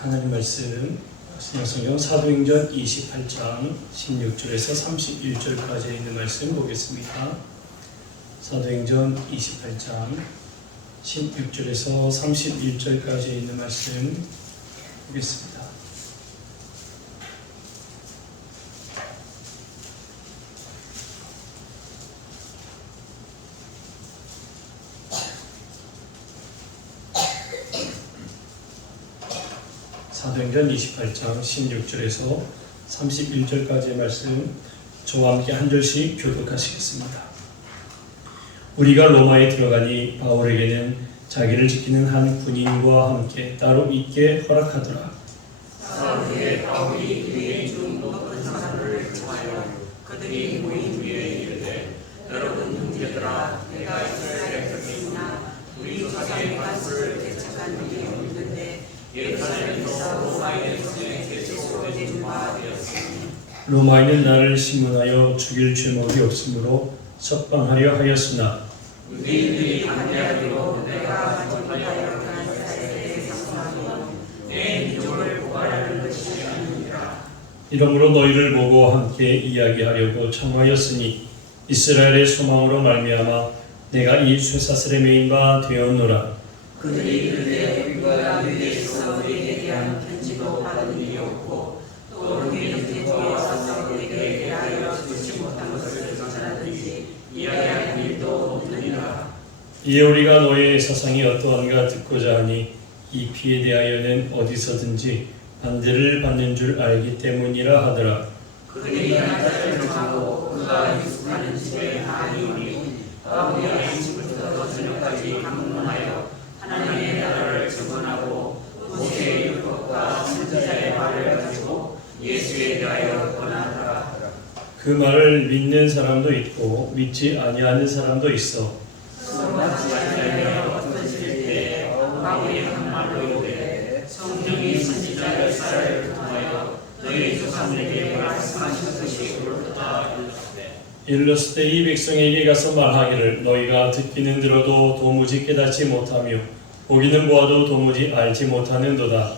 하나님 말씀 신약성경 사도행전 28장 16절에서 31절까지 있는 말씀 보겠습니다. 사도행전 28장 16절에서 31절까지 있는 말씀 보겠습니다. 사도행전 28장 16절에서 31절까지의 말씀 저와 함께 한 절씩 교독하시겠습니다. 우리가 로마에 들어가니 바울에게는 자기를 지키는 한 군인과 함께 따로 있게 허락하더라. 사울의 바울이 유대인 중 높은 사람들을 청하여 그들이 모인 위에 이르되 여러분 형제들아 내가 이스라엘에 있으나 우리 조상의 관습을 대척한 일이 없는데 예루살렘에서 로마의 성에 대적으로 된 바 되었으니 로마인은 나를 심문하여 죽일 죄목이 없으므로 석방하려 하였으나 유대인들이 반대하기로 내가 전파하여 간 사실에 상상하며 내 민족을 고발하는 것이 아니니라. 이러므로 너희를 보고 함께 이야기하려고 청하였으니 이스라엘의 소망으로 말미암아 내가 이 쇠사슬에 매인 바 되었노라. 그들이 이르되 우리가 유대에서 우리에게 대한 편지도 받은 일이 없고 또 우리는 제주에 와서 우리에게 대하여 주지 못한 것을 전하든지 이야기할 일도 없느니라. 이에 우리가 너의 사상이 어떠한가 듣고자 하니 이 피에 대하여는 어디서든지 반대를 받는 줄 알기 때문이라 하더라. 그들이 나를 정하고 그가 유숙하는 집에 나아오니 바울이 아침부터 저녁까지 방문하여 하나님의 나라를 증언하고 모세의 율법과 선지자의 말을 가지고 예수에 대하여 권하더라. 그 말을 믿는 사람도 있고 믿지 아니하는 사람도 있어. 서로 같이 앉으며 어떤 시대에 바울이 한 말로 이르되 성령이 선지자 이사야를 통하여 너희 조상들에게 말씀하신 것이 옳다 이르시되 이르렀을 때 이 백성에게 가서 말하기를 너희가 듣기는 들어도 도무지 깨닫지 못하며 보기는 보아도 도무지 알지 못하는도다.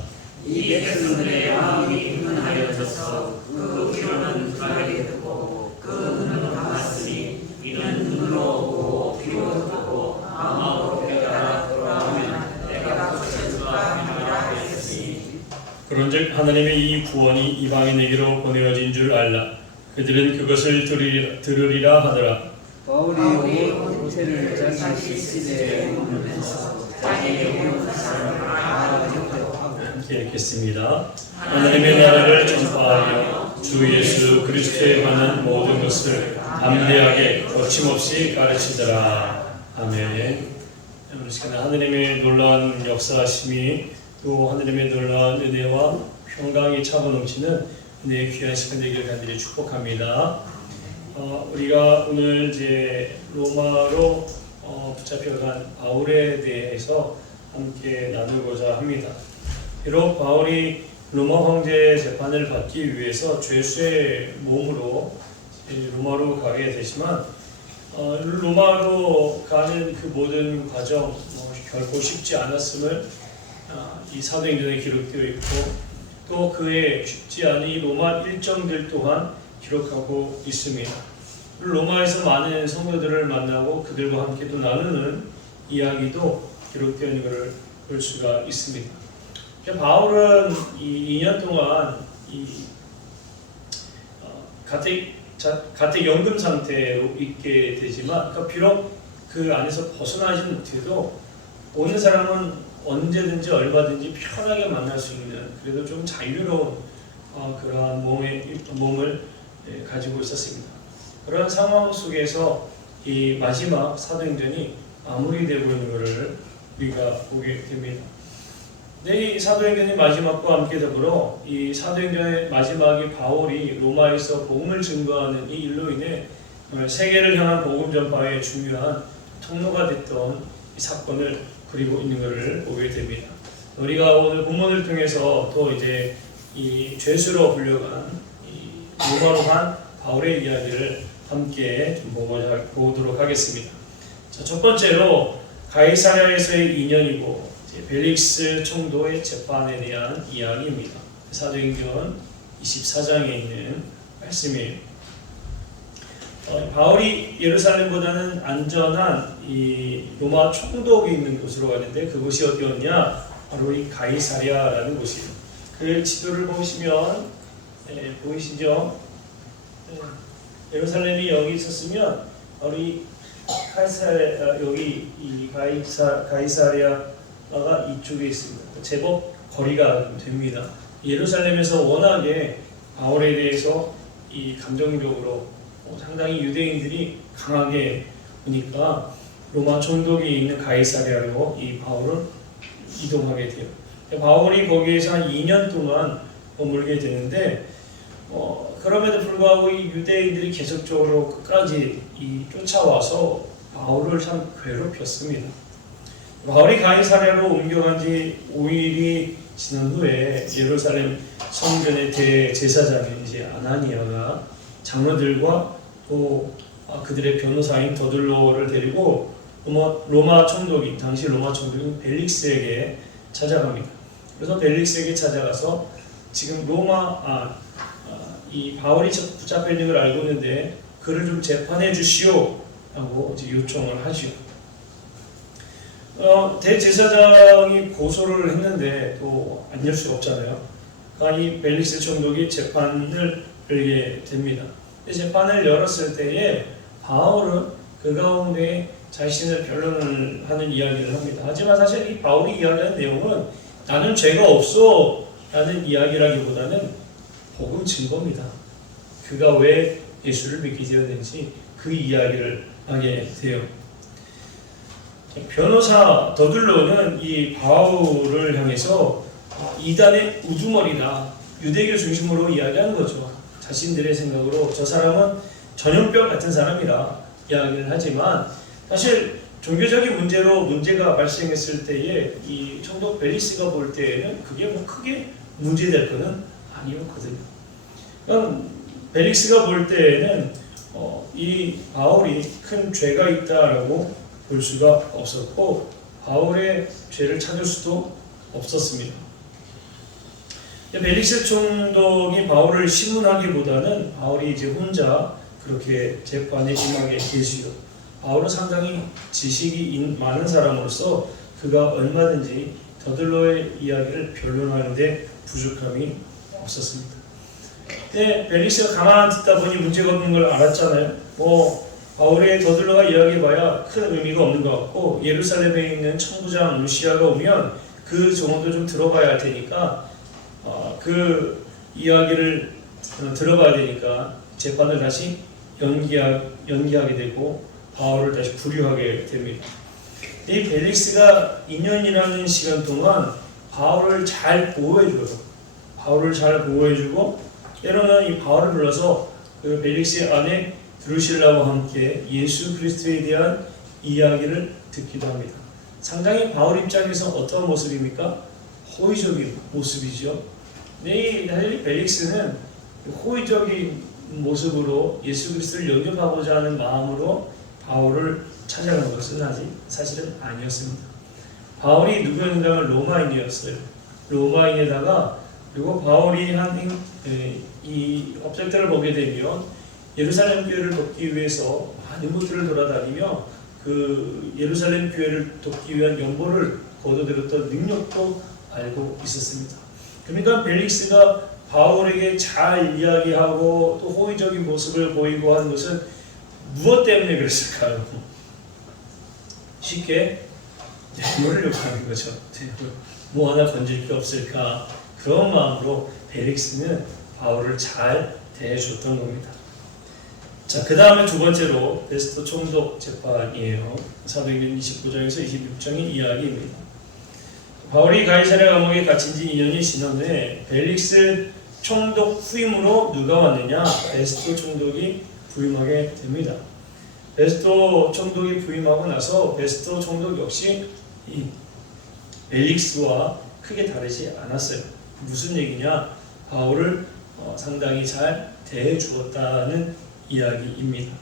이 백성들의 마음이 흥분하여져서 그 귀로는 불하게 듣고 그 눈은 감았으니 이는 눈으로 보고 귀로 듣고 마음으로 깨달아 돌아오면 내가 고쳐줄까 하니라 하였으니 그런즉 하나님의 이 구원이 이방인에게로 보내어진 줄 알라. 그들은 그것을 들으리라 하더라. 바울이 호텔을 자기 시대에 머물면서 자기에게 온 사람을 알아보고 함께 읽겠습니다. 하나님의 나라를 전파하며 주 예수 그리스도에 관한 모든 것을 담대하게 거침없이 가르치더라. 아멘. 오늘 시간에 하나님의 놀라운 역사하심이 또 하나님의 놀라운 은혜와 평강이 차고 넘치는 은혜의 귀한 시간 되기를 간절히 축복합니다. 우리가 오늘 이제 로마로 붙잡혀간 바울에 대해서 함께 나누고자 합니다. 비록 바울이 로마 황제 재판을 받기 위해서 죄수의 몸으로 로마로 가게 되지만 로마로 가는 그 모든 과정 결코 쉽지 않았음을 이 사도행전에 기록되어 있고 또 그의 쉽지 않은 이 로마 일정들 또한 기록하고 있습니다. 로마에서 많은 성도들을 만나고 그들과 함께 또 나누는 이야기도 기록되어 있는 것을 볼 수가 있습니다. 바울은 이 2년 동안 가택 연금 상태로 있게 되지만 비록 그 안에서 벗어나지 못해도 오는 사람은 언제든지 얼마든지 편하게 만날 수 있는 그래도 좀 자유로운 그러한 몸을 가지고 있었습니다. 그런 상황 속에서 이 마지막 사도행전이 마무리되고 있는 것을 우리가 보게 됩니다. 이 사도행전의 마지막과 함께 더불어 이 사도행전의 마지막이 바울이 로마에서 복음을 증거하는 이 일로 인해 세계를 향한 복음 전파의 중요한 통로가 됐던 이 사건을 그리고 있는 것을 보게 됩니다. 우리가 오늘 본문을 통해서 또 이제 이 죄수로 불려간 이 로마로 간 바울의 이야기를 함께 좀 보도록 하겠습니다. 자, 첫 번째로 가이사랴에서의 2년이고 벨릭스 총독의 재판에 대한 이야기입니다. 사도행전 24장에 있는 말씀이에요. 바울이 예루살렘보다는 안전한 이 로마 총독이 있는 곳으로 갔는데 그곳이 어디였냐? 바로 이 가이사랴라는 곳이에요. 그 지도를 보시면 보이시죠? 예루살렘이 여기 있었으면 바로 이 여기 이 가이사랴가 이쪽에 있습니다. 제법 거리가 됩니다. 예루살렘에서 워낙에 바울에 대해서 이 감정적으로 상당히 유대인들이 강하게 보니까 로마 총독이 있는 가이사랴로 이 바울을 이동하게 돼요. 바울이 거기에서 한 2년 동안 머물게 되는데 그럼에도 불구하고 이 유대인들이 계속적으로 끝까지 쫓아와서 바울을 참 괴롭혔습니다. 바울이 가이사랴로 옮겨간 지 5일이 지난 후에 예루살렘 성전의 대제사장인 아나니아가 장로들과 또 그들의 변호사인 더둘로를 데리고 로마 총독인 당시 로마 총독인 벨릭스에게 찾아갑니다. 그래서 벨릭스에게 찾아가서 지금 이 바울이 붙잡혀 있는 걸 알고 있는데 그를 좀 재판해 주시오 하고 요청을 하죠. 대제사장이 고소를 했는데 또 안 열 수가 없잖아요. 그러니까 이 벨릭스 총독이 재판을 열게 됩니다. 재판을 열었을 때에 바울은 그 가운데 자신을 변론을 하는 이야기를 합니다. 하지만 사실 이 바울이 이야기하는 내용은 나는 죄가 없어 라는 이야기라기보다는 복음 증거입니다. 그가 왜 예수를 믿게 되었는지 그 이야기를 하게 돼요. 변호사 더둘로는 이 바울을 향해서 이단의 우두머리다, 유대교 중심으로 이야기하는 거죠. 자신들의 생각으로 저 사람은 전염병 같은 사람이라 이야기를 하지만 사실 종교적인 문제가 발생했을 때에 이 총독 벨릭스가 볼 때에는 그게 크게 문제될 것은 아니었거든요. 그럼 벨릭스가 볼 때에는 이 바울이 큰 죄가 있다라고 볼 수가 없었고 바울의 죄를 찾을 수도 없었습니다. 벨릭스 총독이 바울을 신문하기보다는 바울이 혼자 그렇게 재판에 임하게 되시죠. 바울은 상당히 지식이 많은 사람으로서 그가 얼마든지 더둘로의 이야기를 변론하는데 부족함이 없었습니다. 근데 벨릭스가 가만히 듣다 보니 문제가 없는 걸 알았잖아요. 바울의 더둘로가 이야기해봐야 큰 의미가 없는 것 같고 예루살렘에 있는 청부장 루시아가 오면 그 정도 좀 들어봐야 할 테니까 그 이야기를 들어봐야 되니까 재판을 다시 연기하게 되고 바울을 다시 부류하게 됩니다. 이 벨릭스가 2년이라는 시간 동안 바울을 잘 보호해줘요. 바울을 잘 보호해주고 때로는 이 바울을 불러서 그 벨릭스의 아내 드루실라와 함께 예수 그리스도에 대한 이야기를 듣기도 합니다. 상당히 바울 입장에서 어떤 모습입니까? 호의적인 모습이죠. 이 벨릭스는 호의적인 모습으로 예수 그리스도를 영접하고자 하는 마음으로 바울을 찾아간 것은 사실은 아니었습니다. 바울이 누구였는가 하면 로마인이었어요. 로마인에다가 그리고 바울이 이 업적들을 보게 되면 예루살렘 교회를 돕기 위해서 많은 곳들을 돌아다니며 그 예루살렘 교회를 돕기 위한 연보를 거둬들였던 능력도 알고 있었습니다. 그러니까 벨릭스가 바울에게 잘 이야기하고 또 호의적인 모습을 보이고 하는 것은 무엇 때문에 그랬을까요? 쉽게 모르려고 하는 거죠. 뭐 하나 건질 게 없을까? 그런 마음으로 벨릭스는 바울을 잘 대해줬던 겁니다. 자, 그 다음에 두 번째로 베스토 총독 재판이에요. 사도행전 29장에서 26장의 이야기입니다. 바울이 가이사랴 감옥에 갇힌 지 2년이 지난 후에 벨릭스 총독 후임으로 누가 왔느냐? 베스토 총독이 부임하게 됩니다. 베스토 총독이 부임하고 나서 베스토 총독 역시 이 벨릭스와 크게 다르지 않았어요. 무슨 얘기냐? 바울을 상당히 잘 대해 주었다는 이야기입니다.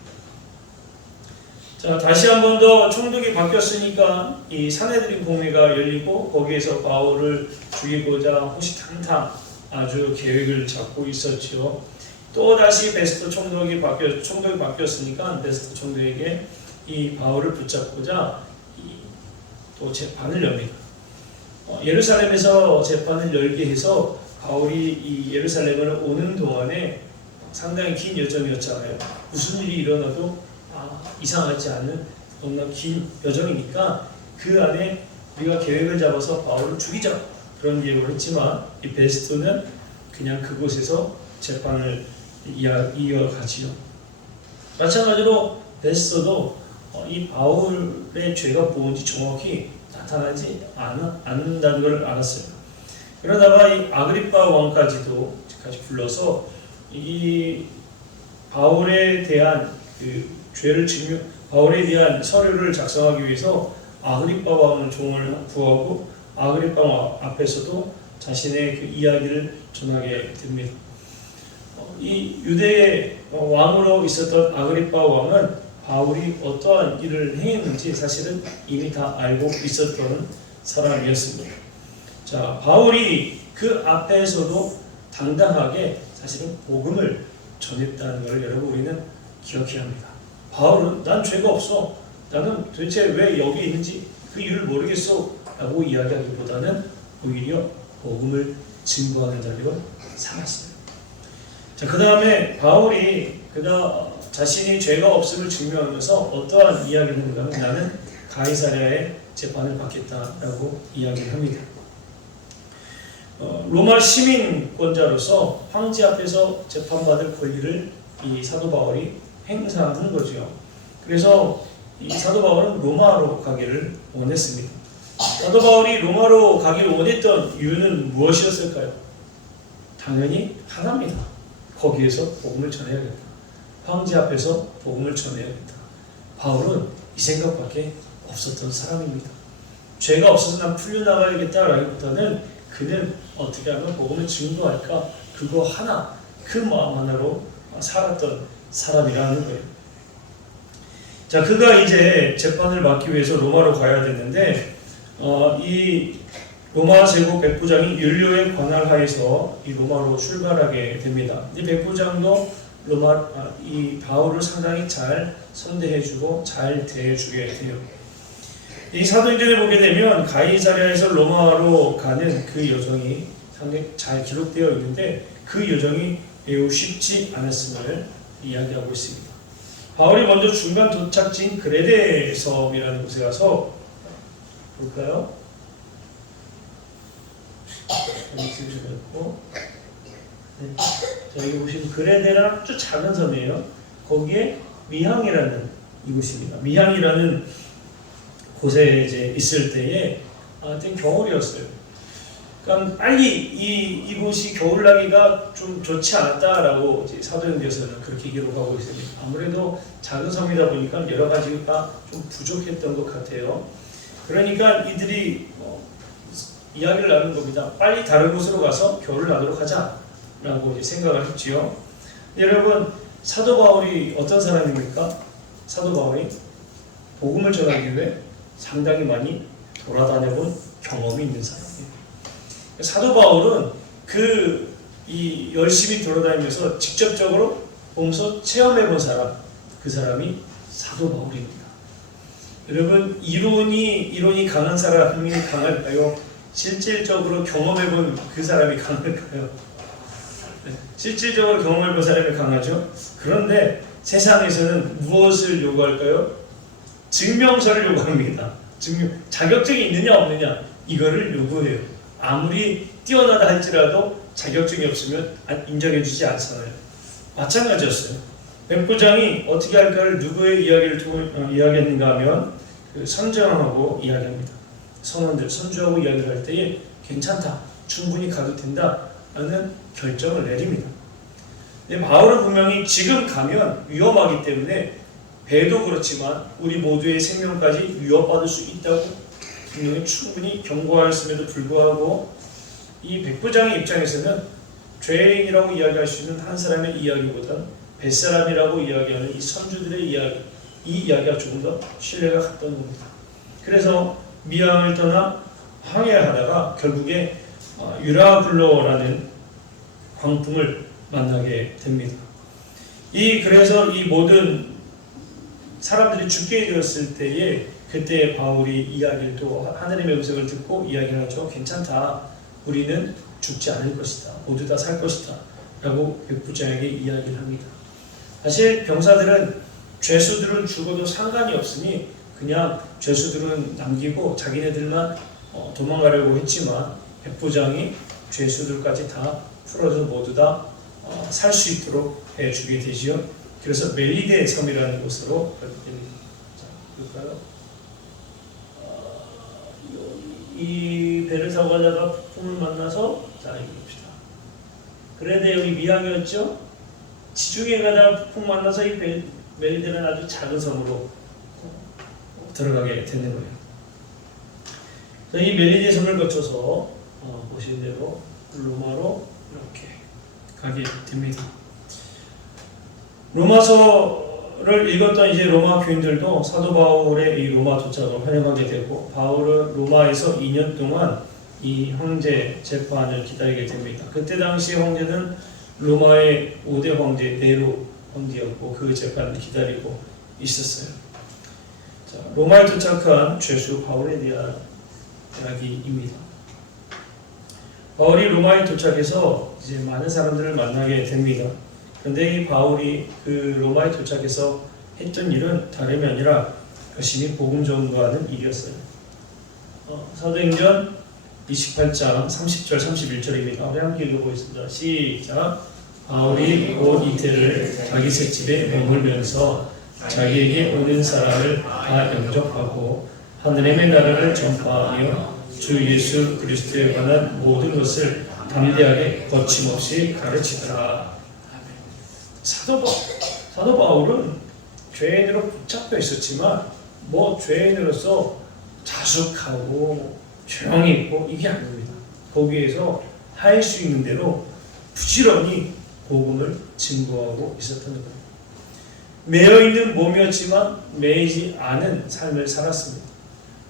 자, 다시 한 번 더 총독이 바뀌었으니까 이 사내들인 공회가 열리고 거기에서 바울을 죽이고자 호시탐탐 아주 계획을 잡고 있었지요. 또 다시 베스토 총독이 바뀌었으니까 베스토 총독에게 이 바울을 붙잡고자 또 재판을 엽니다. 예루살렘에서 재판을 열게 해서 바울이 이 예루살렘을 오는 동안에 상당히 긴 여정이었잖아요. 무슨 일이 일어나도 이상하지 않은 너무나 긴 여정이니까 그 안에 우리가 계획을 잡아서 바울을 죽이자 그런 계획을 했지만 이 베스토는 그냥 그곳에서 재판을 이어가지요. 마찬가지로 베스토도 이 바울의 죄가 뭔지 정확히 나타나지 않는다는 걸 알았어요. 그러다가 이 아그리파 왕까지도 같이 불러서 이 바울에 대한 바울에 대한 서류를 작성하기 위해서 아그리파 왕을 종을 구하고 아그리파 왕 앞에서도 자신의 그 이야기를 전하게 됩니다. 이 유대의 왕으로 있었던 아그리파 왕은 바울이 어떠한 일을 행했는지 사실은 이미 다 알고 있었던 사람이었습니다. 자, 바울이 그 앞에서도 당당하게 사실은 복음을 전했다는 걸 여러분 우리는 기억해야 합니다. 바울은 난 죄가 없어. 나는 도대체 왜 여기 있는지 그 이유를 모르겠어 라고 이야기하기보다는 오히려 복음을 증거하는 자리로 삼았어요. 자, 그 다음에 바울이 자신이 죄가 없음을 증명하면서 어떠한 이야기를 하는가 하면 나는 가이사랴의 재판을 받겠다라고 이야기를 합니다. 로마 시민권자로서 황제 앞에서 재판받을 권리를 이 사도 바울이 행사하는 거죠. 그래서 이 사도 바울은 로마로 가기를 원했습니다. 사도 바울이 로마로 가기를 원했던 이유는 무엇이었을까요? 당연히 하나입니다. 거기에서 복음을 전해야겠다. 황제 앞에서 복음을 전해야겠다. 바울은 이 생각밖에 없었던 사람입니다. 죄가 없어서 난 풀려나가야겠다라기보다는 그는 어떻게 하면 복음을 증거할까? 그거 하나, 그 마음 하나로 살았던 사람이라는 거예요. 자, 그가 이제 재판을 받기 위해서 로마로 가야 되는데 이 로마 제국 백부장이 율리오의 관할 하에서 이 로마로 출발하게 됩니다. 이 백부장도 이 바울을 상당히 잘 선대해주고 잘 대해주게 돼요. 이 사도행전에 보게 되면 가이사랴에서 로마로 가는 그 여정이 상당히 잘 기록되어 있는데 그 여정이 매우 쉽지 않았음을 이야기하고 있습니다. 바울이 먼저 중간 도착지인 그레데 섬이라는 곳에 가서 볼까요? 자, 여기 보시면 그레데라는 아주 작은 섬이에요. 거기에 미항이라는 이곳입니다. 미항이라는 곳에 이제 있을 때에 하여튼 겨울이었어요. 그러니까 빨리 이곳이 겨울나기가 좀 좋지 않았다라고 사도행전에서는 그렇게 기록하고 있습니다. 아무래도 작은 섬이다 보니까 여러 가지가 좀 부족했던 것 같아요. 그러니까 이들이 이야기를 나눈 겁니다. 빨리 다른 곳으로 가서 겨울을 나도록 하자라고 이제 생각을 했지요. 여러분, 사도 바울이 어떤 사람입니까? 사도 바울이 복음을 전하기 위해 상당히 많이 돌아다녀본 경험이 있는 사람이에요. 사도 바울은 열심히 돌아다니면서 직접적으로 보면서 체험해본 사람, 그 사람이 사도 바울입니다. 여러분, 이론이 강한 사람이 강할까요? 실질적으로 경험해본 그 사람이 강할까요? 실질적으로 경험해본 사람이 강하죠. 그런데 세상에서는 무엇을 요구할까요? 증명서를 요구합니다. 자격증이 있느냐 없느냐 이거를 요구해요. 아무리 뛰어나다 할지라도 자격증이 없으면 인정해주지 않잖아요. 마찬가지였어요. 백부장이 어떻게 할까를 누구의 이야기를 통해 이야기했는가 하면 선장하고 이야기합니다. 선원들, 선주하고 이야기를 할 때에 괜찮다, 충분히 가도 된다 라는 결정을 내립니다. 근데 바울은 분명히 지금 가면 위험하기 때문에 배도 그렇지만 우리 모두의 생명까지 위협받을 수 있다고 분명히 충분히 경고하였음에도 불구하고 이 백부장의 입장에서는 죄인이라고 이야기할 수 있는 한 사람의 이야기보다 뱃사람이라고 이야기하는 이 선주들의 이야기, 이 이야기가 조금 더 신뢰가 갔던 겁니다. 그래서 미항을 떠나 항해하다가 결국에 유라굴로라는 광풍을 만나게 됩니다. 그래서 이 모든 사람들이 죽게 되었을 때에 그때 바울이 이야기를 또 하늘의 명령을 듣고 이야기를 하죠. 괜찮다. 우리는 죽지 않을 것이다. 모두 다 살 것이다. 라고 백부장에게 이야기를 합니다. 사실 병사들은 죄수들은 죽어도 상관이 없으니 그냥 죄수들은 남기고 자기네들만 도망가려고 했지만 백부장이 죄수들까지 다 풀어서 모두 다 살 수 있도록 해주게 되지요. 그래서 멜리데 섬이라는 곳으로 자, 볼까요? 이 배를 타고 가다가 폭풍을 만나서 자 이거 봅시다. 그런데 여기 미항이었죠? 지중해 가다가 폭풍 만나서 이 멜리데는 아주 작은 섬으로 들어가게 되는 거예요. 이 멜리데 섬을 거쳐서 보신 대로 로마로 이렇게 가게 됩니다. 로마서를 읽었던 이제 로마 교인들도 사도 바울의 이 로마 도착을 환영하게 되고 바울은 로마에서 2년 동안 이 황제 재판을 기다리게 됩니다. 그때 당시 황제는 로마의 5대 황제 네로 황제였고 그 재판을 기다리고 있었어요. 자, 로마에 도착한 죄수 바울에 대한 이야기입니다. 바울이 로마에 도착해서 이제 많은 사람들을 만나게 됩니다. 그런데 이 바울이 그 로마에 도착해서 했던 일은 다름이 아니라 열심히 복음 전도하는 일이었어요. 사도행전 28장 30절 31절입니다. 우리 함께 읽어보겠습니다. 시작. 바울이 곧 이태를 자기 셋집에 머물면서 자기에게 오는 사람을 다 영접하고 하늘의 나라를 전파하며 주 예수 그리스도에 관한 모든 것을 담대하게 거침없이 가르치더라. 사도 바울은 죄인으로 붙잡혀 있었지만 죄인으로서 자숙하고 조용히 있고 이게 아닙니다. 거기에서 할 수 있는 대로 부지런히 복음을 증거하고 있었던 겁니다. 매여있는 몸이었지만 매이지 않은 삶을 살았습니다.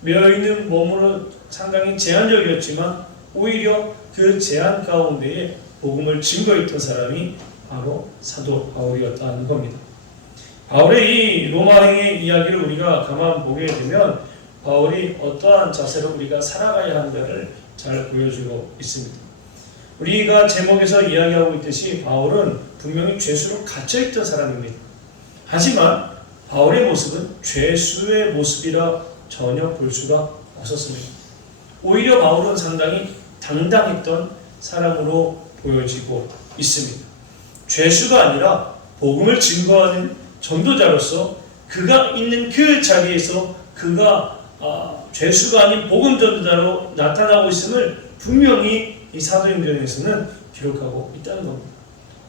매여있는 몸으로 상당히 제한적이었지만 오히려 그 제한 가운데에 복음을 증거했던 사람이 바로 사도 바울이었다는 겁니다. 바울의 이 로마행의 이야기를 우리가 가만 보게 되면 바울이 어떠한 자세로 우리가 살아가야 하는가를 잘 보여주고 있습니다. 우리가 제목에서 이야기하고 있듯이 바울은 분명히 죄수로 갇혀있던 사람입니다. 하지만 바울의 모습은 죄수의 모습이라 전혀 볼 수가 없었습니다. 오히려 바울은 상당히 당당했던 사람으로 보여지고 있습니다. 죄수가 아니라 복음을 증거하는 전도자로서 그가 있는 그 자리에서 그가 죄수가 아닌 복음 전도자로 나타나고 있음을 분명히 이 사도행전에서는 기록하고 있다는 겁니다.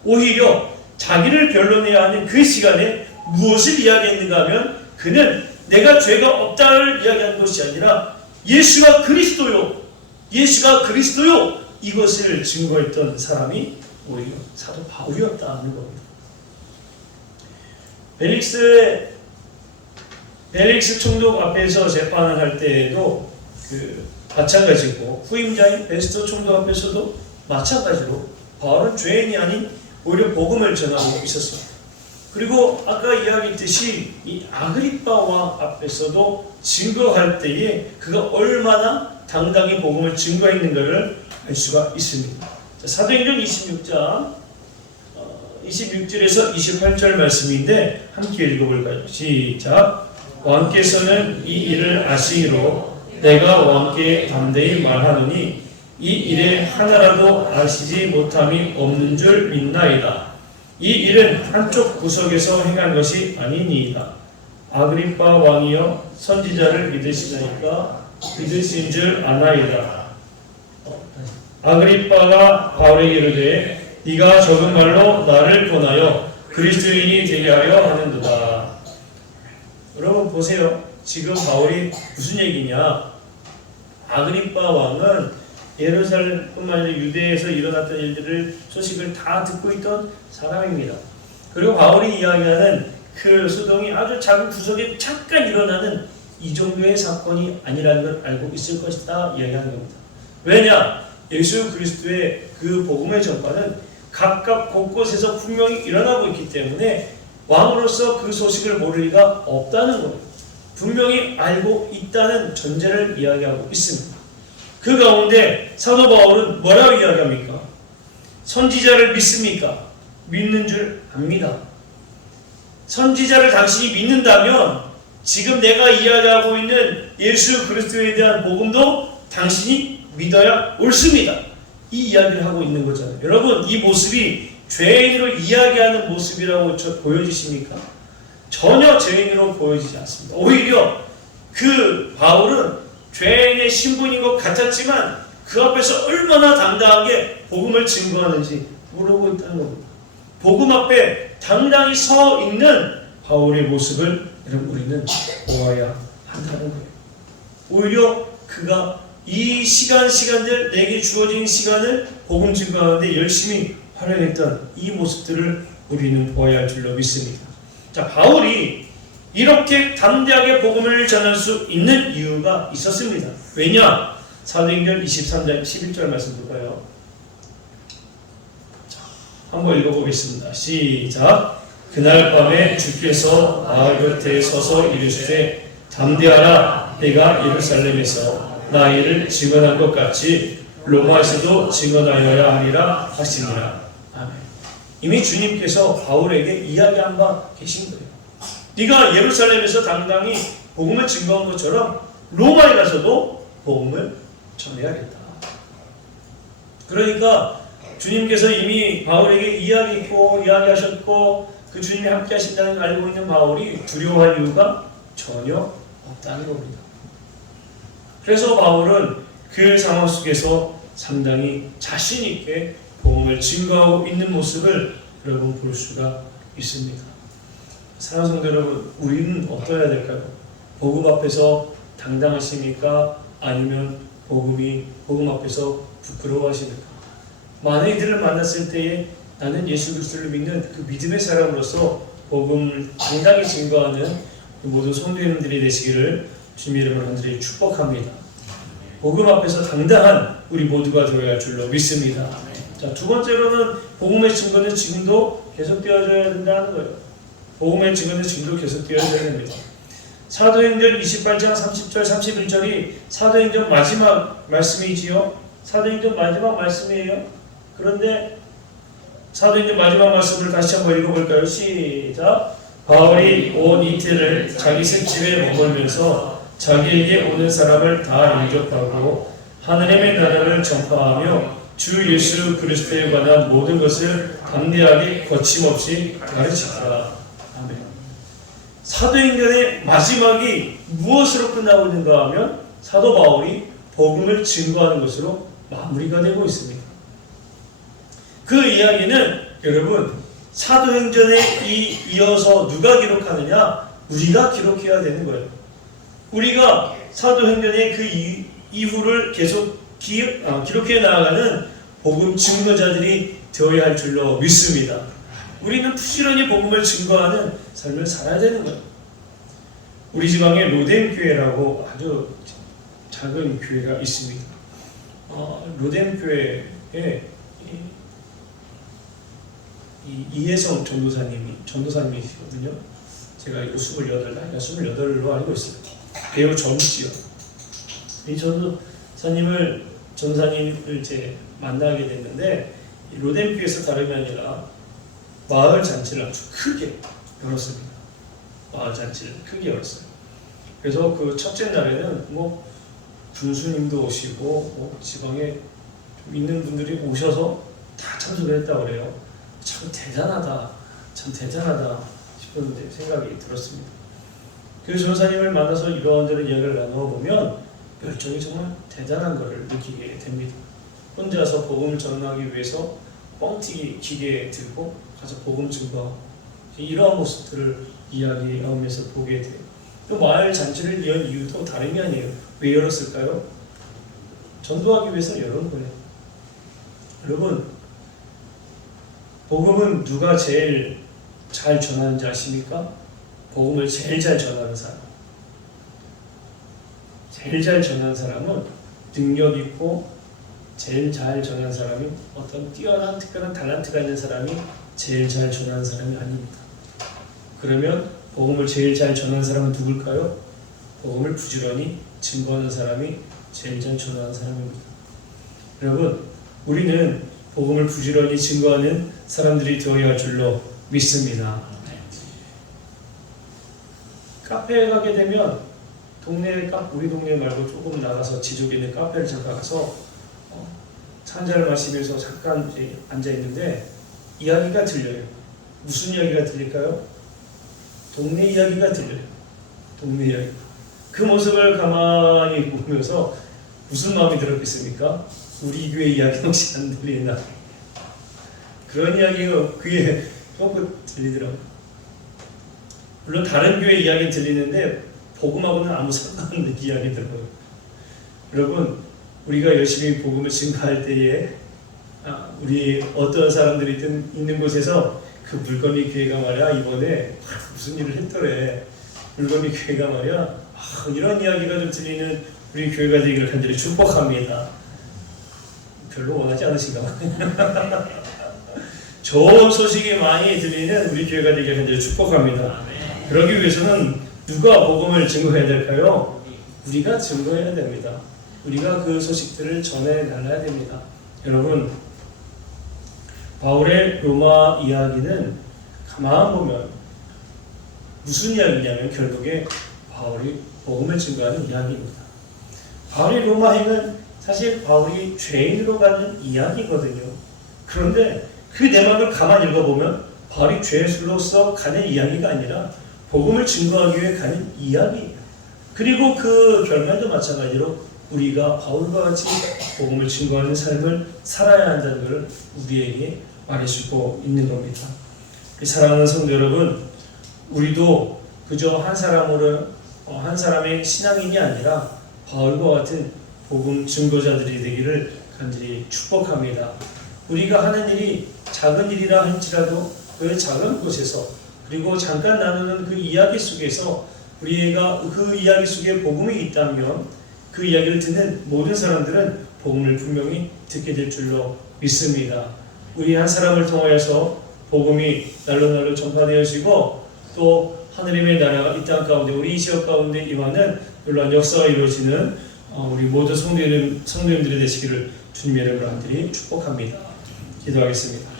오히려 자기를 변론해야 하는 그 시간에 무엇을 이야기했는가 하면 그는 내가 죄가 없다를 이야기한 것이 아니라 예수가 그리스도요 이것을 증거했던 사람이 오히려 사도 바울이었다는 겁니다. 벨릭스 총독 앞에서 재판을 할 때에도 마찬가지고 후임자인 베스토 총독 앞에서도 마찬가지로 바울은 죄인이 아닌 오히려 복음을 전하고 있었습니다. 그리고 아까 이야기했듯이 이 아그리빠 왕 앞에서도 증거할 때에 그가 얼마나 당당히 복음을 증거했는가를 알 수가 있습니다. 자, 사도행전 26장 26절에서 28절 말씀인데 함께 읽어볼까요? 시작. 왕께서는 이 일을 아시기로 내가 왕께 담대히 말하노니 이 일에 하나라도 아시지 못함이 없는 줄 믿나이다. 이 일은 한쪽 구석에서 행한 것이 아니니이다. 아그리빠 왕이여 선지자를 믿으시나이까 믿으신 줄 아나이다. 아그리빠가 바울에게 이르되 네가 적은 말로 나를 권하여 그리스도인이 되게 하려 하는도다. 여러분 보세요. 지금 바울이 무슨 얘기냐? 아그리빠 왕은 예루살렘뿐만 아니라 유대에서 일어났던 일들을 소식을 다 듣고 있던 사람입니다. 그리고 바울이 이야기하는 그 소동이 아주 작은 구석에 잠깐 일어나는 이 정도의 사건이 아니라는 걸 알고 있을 것이다 이야기하는 겁니다. 왜냐? 예수 그리스도의 그 복음의 전파는 각각 곳곳에서 분명히 일어나고 있기 때문에 왕으로서 그 소식을 모를 리가 없다는 겁니다. 분명히 알고 있다는 전제를 이야기하고 있습니다. 그 가운데 사도 바울은 뭐라고 이야기합니까? 선지자를 믿습니까? 믿는 줄 압니다. 선지자를 당신이 믿는다면 지금 내가 이야기하고 있는 예수 그리스도에 대한 복음도 당신이 믿어야 옳습니다. 이 이야기를 하고 있는 거잖아요. 여러분, 이 모습이 죄인으로 이야기하는 모습이라고 보여지십니까? 전혀 죄인으로 보여지지 않습니다. 오히려 그 바울은 죄인의 신분인 것 같았지만 그 앞에서 얼마나 당당하게 복음을 증거하는지 모르고 있다는 겁니다. 복음 앞에 당당히 서 있는 바울의 모습을 여러분 우리는 보아야 한다는 거예요. 오히려 그가 이 시간들 내게 주어진 시간을 복음 증거하는데 열심히 활용했던 이 모습들을 우리는 보아야 할 줄로 믿습니다. 자, 바울이 이렇게 담대하게 복음을 전할 수 있는 이유가 있었습니다. 왜냐? 사도행전 23장 11절 말씀 볼까요? 자, 한번 읽어보겠습니다. 시작. 그날 밤에 주께서 마을 곁에 서서 이르시되 담대하라, 내가 예루살렘에서 나이를 증언한 것 같이 로마에서도 증언하여야 하리라 하시니라. 아멘. 이미 주님께서 바울에게 이야기한 바 계신 거예요. 네가 예루살렘에서 당당히 복음을 증거한 것처럼 로마에 가서도 복음을 전해야겠다. 그러니까 주님께서 이미 바울에게 이야기하셨고 그 주님이 함께 하신다는 걸 알고 있는 바울이 두려워할 이유가 전혀 없다는 겁니다. 그래서 바울은 그 상황 속에서 상당히 자신 있게 복음을 증거하고 있는 모습을 여러분 볼 수가 있습니다. 사랑하는 성도 여러분, 우리는 어떠해야 될까요? 복음 앞에서 당당하십니까? 아니면 복음 앞에서 부끄러워하십니까? 많은 이들을 만났을 때에 나는 예수 그리스도를 믿는 그 믿음의 사람으로서 복음을 당당히 증거하는 모든 성도님들이 되시기를 주님의 이름으로 간절히 축복합니다. 복음 앞에서 당당한 우리 모두가 되어야 할 줄로 믿습니다. 자, 두 번째로는 복음의 증거는 지금도 계속되어져야 된다는 거예요. 복음의 증거는 지금도 계속되어져야 됩니다. 사도행전 28장 30절 31절이 사도행전 마지막 말씀이지요. 사도행전 마지막 말씀이에요. 그런데 사도행전 마지막 말씀을 다시 한번 읽어볼까요? 시작. 바울이 온 이틀을 자기 셋집에 머물면서 자기에게 오는 사람을 다 영접하고 하나님의 나라를 전파하며 주 예수 그리스도에 관한 모든 것을 담대하게 거침없이 가르치더라. 아멘. 사도행전의 마지막이 무엇으로 끝나고 있는가 하면 사도 바울이 복음을 증거하는 것으로 마무리가 되고 있습니다. 그 이야기는 여러분 사도행전에 이어서 누가 기록하느냐? 우리가 기록해야 되는 거예요. 우리가 사도행전의 그 이후를 계속 기록해 나아가는 복음 증거자들이 되어야 할 줄로 믿습니다. 우리는 부지런히 복음을 증거하는 삶을 살아야 되는 거예요. 우리 지방에 로뎀교회라고 아주 작은 교회가 있습니다. 로뎀교회에 이혜성 전도사님이시거든요. 제가 28로 알고 있습니다. 배우 젊지요. 이 전도사님을 이제 만나게 됐는데 로뎀교회에서 다름이 아니라 마을 잔치를 아주 크게 열었습니다. 마을 잔치를 크게 열었어요. 그래서 그 첫째 날에는 군수님도 오시고 지방에 좀 있는 분들이 오셔서 다 참석을 했다고 그래요. 참 대단하다 싶었는데 생각이 들었습니다. 그 전사님을 만나서 이런저런 이야기를 나눠보면 열정이 정말 대단한 것을 느끼게 됩니다. 혼자서 복음을 전하기 위해서 뻥튀기 기계에 들고 가서 복음 증거 이러한 모습들을 이야기하면서 보게 돼요. 또 마을 잔치를 연 이유도 다름이 아니에요. 왜 열었을까요? 전도하기 위해서 열은 거예요. 여러분, 복음은 누가 제일 잘 전하는지 아십니까? 복음을 제일 잘 전하는 사람. 제일 잘 전하는 사람은 능력 있고 제일 잘 전하는 사람이 어떤 뛰어난 특별한 달란트가 있는 사람이 제일 잘 전하는 사람이 아닙니다. 그러면 복음을 제일 잘 전하는 사람은 누굴까요? 복음을 부지런히 증거하는 사람이 제일 잘 전하는 사람입니다. 여러분, 우리는 복음을 부지런히 증거하는 사람들이 되어야 할 줄로 믿습니다. 카페에 가게 되면 우리 동네 말고 조금 나가서 지쪽에 있는 카페를 잠깐 가서 차 한잔을 마시면서 잠깐 앉아 있는데 이야기가 들려요. 무슨 이야기가 들릴까요? 동네 이야기가 들려요. 동네 이야기. 그 모습을 가만히 보면서 무슨 마음이 들었겠습니까? 우리 교회 이야기 혹시 안 들리나? 그런 이야기가 귀에 조금 들리더라고요. 물론 다른 교회 이야기는 들리는데 복음하고는 아무 상관없는 이야기더라고요. 여러분, 우리가 열심히 복음을 증거할 때에 우리 어떤 사람들이 있는 곳에서 그 물건이 교회가 말이야 이번에 무슨 일을 했더래. 물건이 교회가 말이야 이런 이야기가 좀 들리는 우리 교회가 되기를 간절히 축복합니다. 별로 원하지 않으신가 봐요. 좋은 소식이 많이 들리는 우리 교회가 되기를 간절히 축복합니다. 그러기 위해서는 누가 복음을 증거해야 될까요? 우리가 증거해야 됩니다. 우리가 그 소식들을 전해 나가야 됩니다. 여러분, 바울의 로마 이야기는 가만 보면 무슨 이야기냐면 결국에 바울이 복음을 증거하는 이야기입니다. 바울의 로마행은 사실 바울이 죄인으로 가는 이야기거든요. 그런데 그 내막을 가만 읽어보면 바울이 죄수로서 가는 이야기가 아니라 복음을 증거하기 위해 가는 이야기예요. 그리고 그 결말도 마찬가지로 우리가 바울과 같이 복음을 증거하는 삶을 살아야 한다는 것을 우리에게 말해주고 있는 겁니다. 사랑하는 성도 여러분, 우리도 그저 한 사람의 신앙인이 아니라 바울과 같은 복음 증거자들이 되기를 간절히 축복합니다. 우리가 하는 일이 작은 일이라 할지라도 그 작은 곳에서 그리고 잠깐 나누는 그 이야기 속에서 우리가 그 이야기 속에 복음이 있다면 그 이야기를 듣는 모든 사람들은 복음을 분명히 듣게 될 줄로 믿습니다. 우리 한 사람을 통하여서 복음이 날로 전파되어지고 또 하느님의 나라가 이 땅 가운데 우리 이 지역 가운데 임하는 놀라운 역사가 이루어지는 우리 모든 성도님들이 되시기를 주님의 이름으로 간절히 축복합니다. 기도하겠습니다.